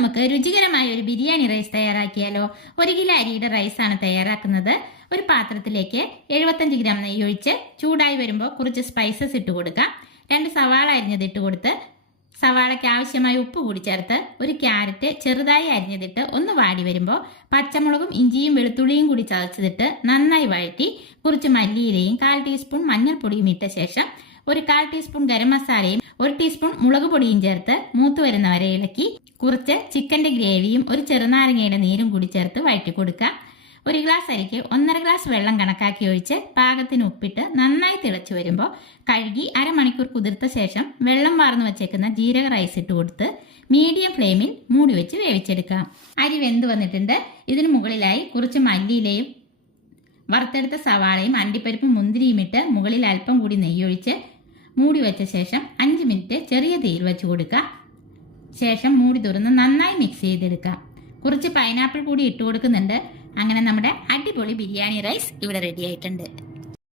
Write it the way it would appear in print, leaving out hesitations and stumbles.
നമുക്ക് രുചികരമായ ഒരു ബിരിയാണി റൈസ് തയ്യാറാക്കിയാലോ? 1 കിലോ അരിയുടെ റൈസാണ് തയ്യാറാക്കുന്നത്. ഒരു പാത്രത്തിലേക്ക് 75 ഗ്രാം നെയ്യ് ഒഴിച്ച് ചൂടായി വരുമ്പോൾ കുറച്ച് സ്പൈസസ് ഇട്ട് കൊടുക്കാം. 2 സവാള അരിഞ്ഞത് ഇട്ട് കൊടുത്ത് സവാളയ്ക്ക് ആവശ്യമായ ഉപ്പ് കൂടി ചേർത്ത് ഒരു ക്യാരറ്റ് ചെറുതായി അരിഞ്ഞതിട്ട് ഒന്ന് വാടി വരുമ്പോൾ പച്ചമുളകും ഇഞ്ചിയും വെളുത്തുള്ളിയും കൂടി ചതച്ചതിട്ട് നന്നായി വഴറ്റി കുറച്ച് മല്ലിയിലയും 1/4 ടീസ്പൂൺ മഞ്ഞൾപ്പൊടിയും ഇട്ട ശേഷം ഒരു 1/4 ടീസ്പൂൺ ഗരം മസാലയും 1 ടീസ്പൂൺ മുളക് പൊടിയും ചേർത്ത് മൂത്ത് വരുന്നവരെ ഇളക്കി കുറച്ച് ചിക്കൻ്റെ ഗ്രേവിയും ഒരു ചെറുനാരങ്ങയുടെ നീരും കൂടി ചേർത്ത് വഴറ്റി കൊടുക്കാം. 1 ഗ്ലാസ് അരിക്ക് 1.5 ഗ്ലാസ് വെള്ളം കണക്കാക്കി ഒഴിച്ച് പാകത്തിന് ഉപ്പിട്ട് നന്നായി തിളച്ചു വരുമ്പോൾ കഴുകി അരമണിക്കൂർ കുതിർത്ത ശേഷം വെള്ളം വാർന്നു വച്ചേക്കുന്ന ജീരക റൈസ് ഇട്ട് കൊടുത്ത് മീഡിയം ഫ്ലെയിമിൽ മൂടി വെച്ച് വേവിച്ചെടുക്കാം. അരി വെന്ത് വന്നിട്ടുണ്ട്. ഇതിന് മുകളിലായി കുറച്ച് മല്ലിയിലയും വറുത്തെടുത്ത സവാളയും അണ്ടിപ്പരിപ്പും മുന്തിരിയും ഇട്ട് മുകളിൽ അല്പം കൂടി നെയ്യൊഴിച്ച് മൂടി വെച്ച ശേഷം 5 മിനിറ്റ് ചെറിയ തീയിൽ വെച്ച് കൊടുക്കാം. ശേഷം മൂടി തുറന്ന് നന്നായി മിക്സ് ചെയ്തെടുക്കാം. കുറച്ച് പൈനാപ്പിൾ കൂടി ഇട്ട് കൊടുക്കുന്നുണ്ട്. അങ്ങനെ നമ്മുടെ അടിപൊളി ബിരിയാണി റൈസ് ഇവിടെ റെഡി ആയിട്ടുണ്ട്.